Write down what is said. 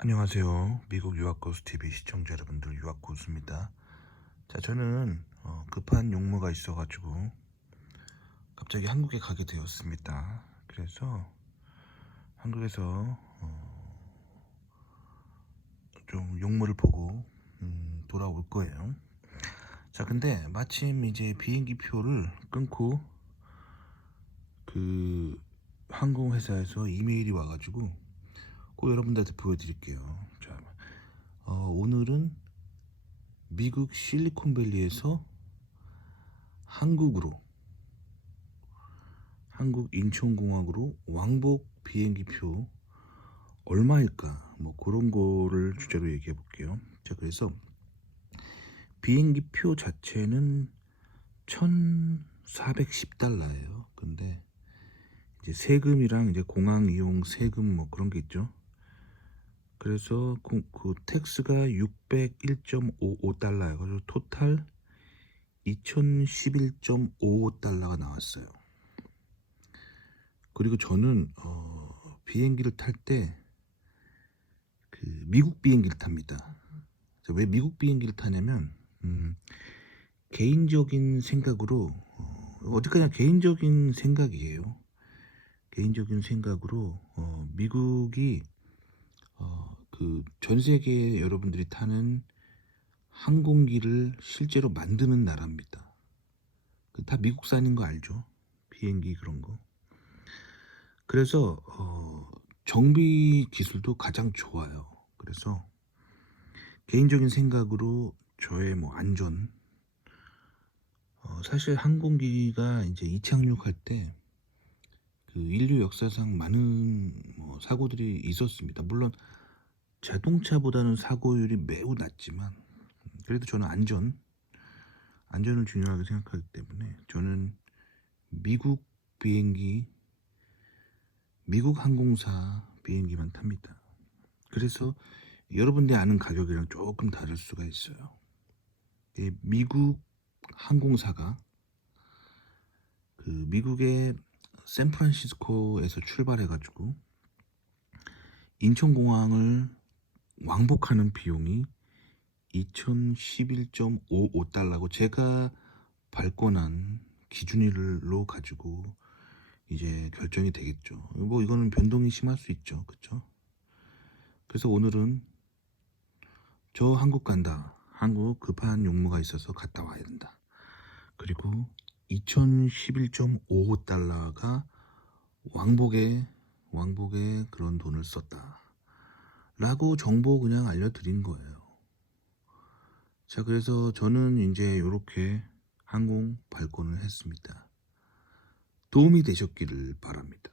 안녕하세요. 미국 유학고수 TV 시청자 여러분들 유학고수입니다. 자, 저는 어, 급한 용무가 있어가지고 갑자기 한국에 가게 되었습니다. 그래서 한국에서 어, 좀 용무를 보고 음, 돌아올 거예요. 자, 근데 마침 이제 비행기 표를 끊고 그 항공회사에서 이메일이 와가지고 꼭 여러분들한테 보여드릴게요. 자, 어, 오늘은 미국 실리콘밸리에서 한국으로 한국 인천공항으로 왕복 비행기표 얼마일까 뭐 그런 거를 주제로 얘기해 볼게요. 자 그래서 비행기표 자체는 1,410달러예요. 근데 이제 세금이랑 이제 공항 이용 세금 뭐 그런 게 있죠. 그래서 그, 그 텍스가 601.55달러예요. 그래서 토탈 2011.55달러가 나왔어요. 그리고 저는 어, 비행기를 탈 때 그 미국 비행기를 탑니다. 자, 왜 미국 비행기를 타냐면 음, 개인적인 생각으로 어, 어디까지나 개인적인 생각이에요. 개인적인 생각으로 어, 미국이 어, 그 전 세계 여러분들이 타는 항공기를 실제로 만드는 나라입니다. 그다 미국산인 거 알죠? 비행기 그런 거. 그래서 어, 정비 기술도 가장 좋아요. 그래서 개인적인 생각으로 저의 뭐 안전 어, 사실 항공기가 이제 이착륙할 때 그 인류 역사상 많은 뭐 사고들이 있었습니다. 물론 자동차보다는 사고율이 매우 낮지만 그래도 저는 안전 안전을 중요하게 생각하기 때문에 저는 미국 비행기 미국 항공사 비행기만 탑니다. 그래서 여러분들이 아는 가격이랑 조금 다를 수가 있어요. 이 미국 항공사가 그 미국의 샌프란시스코에서 출발해가지고 인천공항을 왕복하는 비용이 2011.55달러고 제가 발권한 기준일로 가지고 이제 결정이 되겠죠. 뭐 이거는 변동이 심할 수 있죠. 그렇죠? 그래서 오늘은 저 한국 간다. 한국 급한 용무가 있어서 갔다 와야 된다. 그리고 2011.55달러가 왕복에 왕복에 그런 돈을 썼다. 라고 정보 그냥 알려드린 거예요. 자, 그래서 저는 이제 이렇게 항공 발권을 했습니다. 도움이 되셨기를 바랍니다.